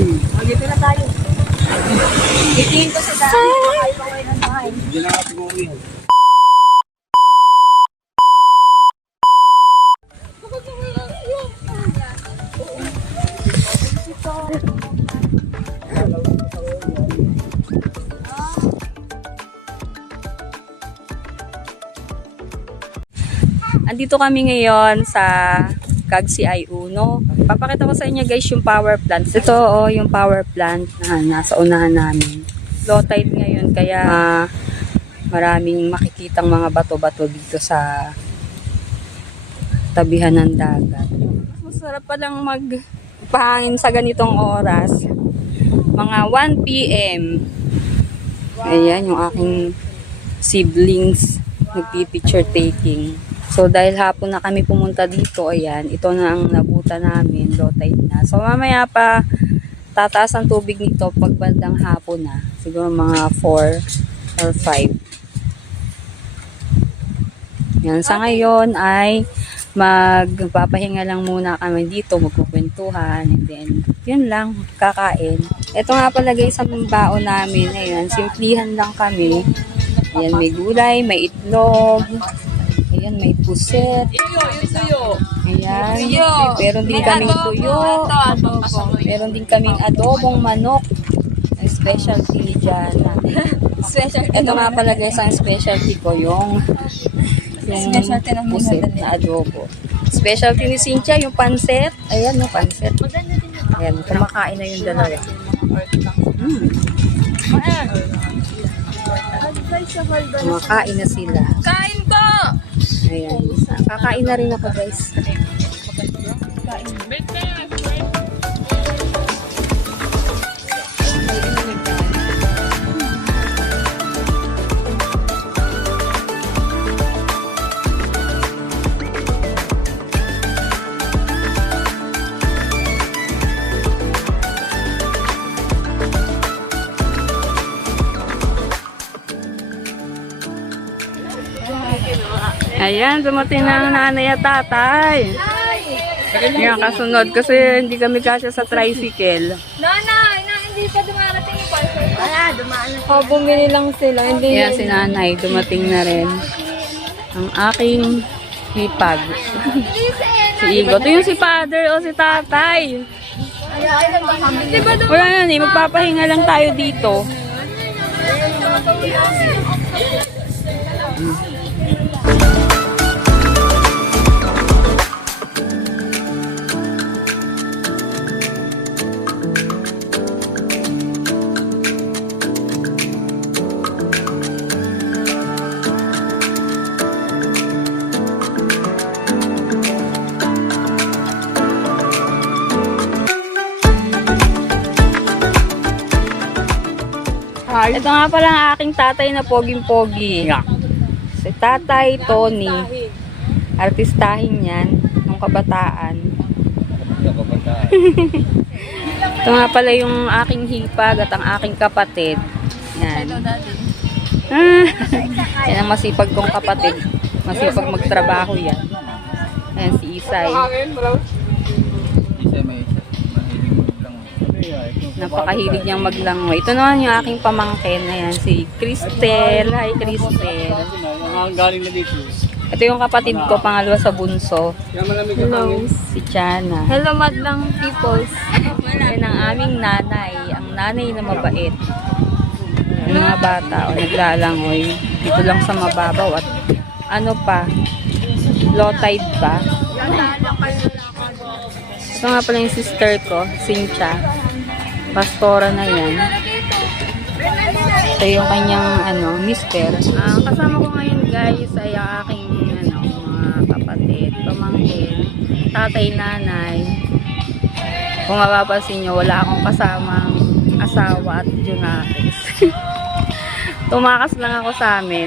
Dito na tayo. Itingin ko sa dami. Bakal pa kayo ng bahay. Hindi na nga siguro yun. Andito kami ngayon sa CAG-CI Uno. Papakita ko sa inyo guys yung power plant. Ito yung power plant na nasa unahan namin. Low tide ngayon kaya maraming makikitang mga bato-bato dito sa tabihan ng dagat. Masarap palang magpahangin sa ganitong oras. Mga 1 PM. Ayan yung aking siblings nagpi-picture taking. So, dahil hapon na kami pumunta dito, ayan, ito na ang nabuta namin, low tide na. So, mamaya pa, tataas ang tubig nito pag bandang hapon na. Siguro mga 4 or 5. Yan, sa ngayon ay magpapahinga lang muna kami dito, magkukwentuhan, and then, yun lang, kakain. Ito nga pala guys, ang baon namin, ayan, simplihan lang kami. Ayan, may gulay, may itlog, ayan, may puset. Ayan. Meron din kaming tuyo. Meron din kaming adobong manok. Ang specialty dyan. Ito nga pala guys, ang specialty ko yung puset na adobo. Specialty ni Cynthia, yung panset. Ayan, yung panset. Ayan, kumakain na yung dalawa. Kumakain na sila. Kain po! Ayan. Kakain na rin ako guys. Ayan, dumating na ang nanay at tatay. Yan, kasunod kasi hindi kami kasya sa tricycle. Nanay, hindi pa dumarating yung parcel. Wala, dumaan na. Oh, bumili lang sila. Ayan, si nanay, dumating na rin. Ang aking hipag. Si Igo. Ito yung si father o si tatay. Wala yan eh, magpapahinga lang tayo dito. Ito nga pala ang aking tatay na poging-pogi. Si Tatay Tony. Artistahin yan nung kabataan. Ito nga pala yung aking hipag at ang aking kapatid. Yan. Yan ang masipag kong kapatid. Masipag magtrabaho yan. Ayan si Isay. Napakahilig niyang maglangoy. Ito naman yung aking pamangkin. Ayan, si Cristel. Hi, Cristel. Galing na dito. Ito yung kapatid ko, pangalawa sa bunso. Hello. Si Chana. Hello, madlang peoples. Yan ang aming nanay. Ang nanay na mabait. Yung mga bata, naglalangoy. Dito lang sa mababaw. At ano pa, low tide pa. Ito nga pala yung sister ko, Cynthia. Pastora na yan. Ito yung kanyang mister. Ang kasama ko ngayon guys ay ang aking mga kapatid, pamangkin, tatay, nanay. Kung mapapansin nyo, wala akong kasamang asawa at junakis. Tumakas lang ako sa amin.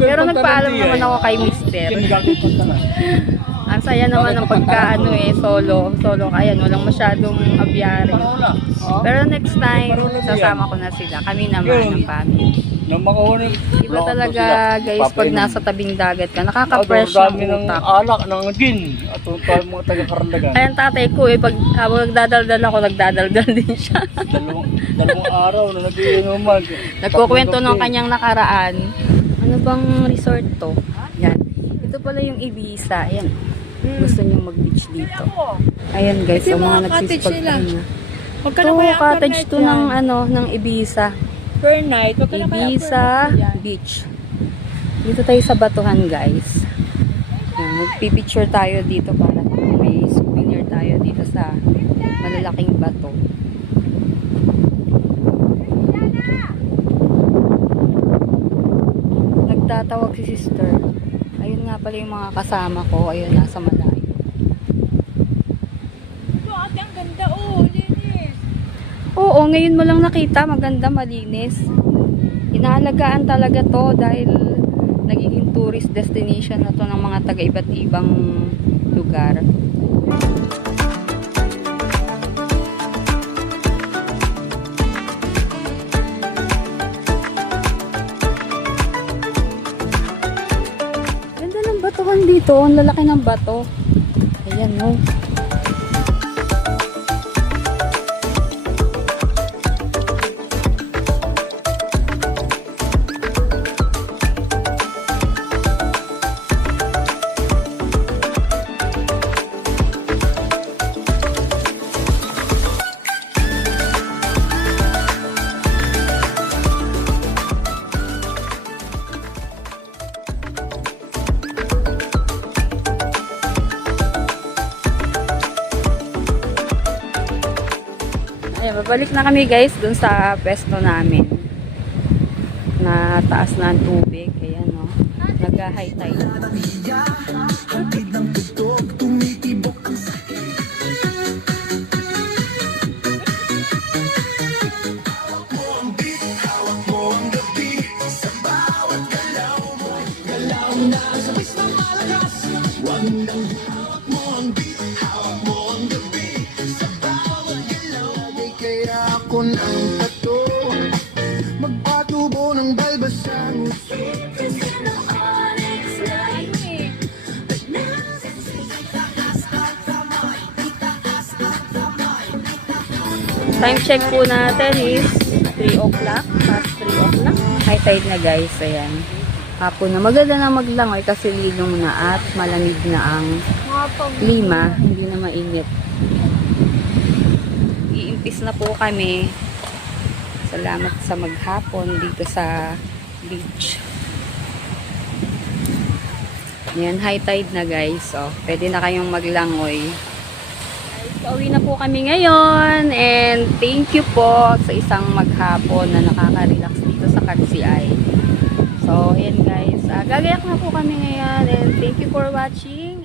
Pero nagpaalam naman ako kay mister. Ang saya naman ng pagkaano solo kaya walang masyadong abyari. Pero next time, sasama ko na sila. Kami naman ang family. Nang makawan Iba talaga guys pag nasa tabing dagat ka, nakaka-fresh dami ng ng utak. alak, ng gin. At mga taga-Karandagan. Ayan tatay ko eh, pag habang nagdadaldal ako, nagdadaldal din siya. Dalawang araw na nagiinuman. Nagkukwento ng kanyang nakaraan. Ano bang resort to? Yan. Ito pala yung Ibiza. Ayan. Gusto niyong mag-beach dito. Ayan guys, Ito yung ang mga mga cottage nila. nagsisipag. Magkano Ito, kaya ang per cottage night to yan? ng ano, ng Ibiza. Per night? Magkano kaya per Ibiza night yan? Beach. Dito tayo sa Batuhan guys. Ayan, magpipicture tayo dito para may souvenir tayo dito sa malalaking bato. Nagtatawag si sister. Ayun nga pala yung mga kasama ko. Ayun, nasa malayo. Ito ate, ang ganda. Oh, linis. Oo, ngayon mo lang nakita. Maganda, malinis. Inaalagaan talaga to dahil nagiging tourist destination na to ng mga taga iba't ibang lugar. Ganda ng batuhan dito. Ang lalaki ng bato. Ayan, no. Ayan, babalik na kami guys dun sa pwesto namin. Na taas na ang tubig. Ayan, no. Nag-high tide. Ako ng tato, magpatubo ng balbasang Time check po natin is 3 o'clock. Past 3 o'clock. High tide na guys. Ayan. Hapon na. Maganda na maglangoy kasi lilong na at malamig na ang klima. Hindi na mainit. Iimpis na po kami. Salamat sa maghapon dito sa beach. Ayan, high tide na guys. So, pwede na kayong maglangoy. Pauwi na po kami ngayon and thank you po sa isang maghapon na nakaka-relax dito sa Cartiay. So, ayan guys. Gagayak na po kami ngayon and thank you for watching.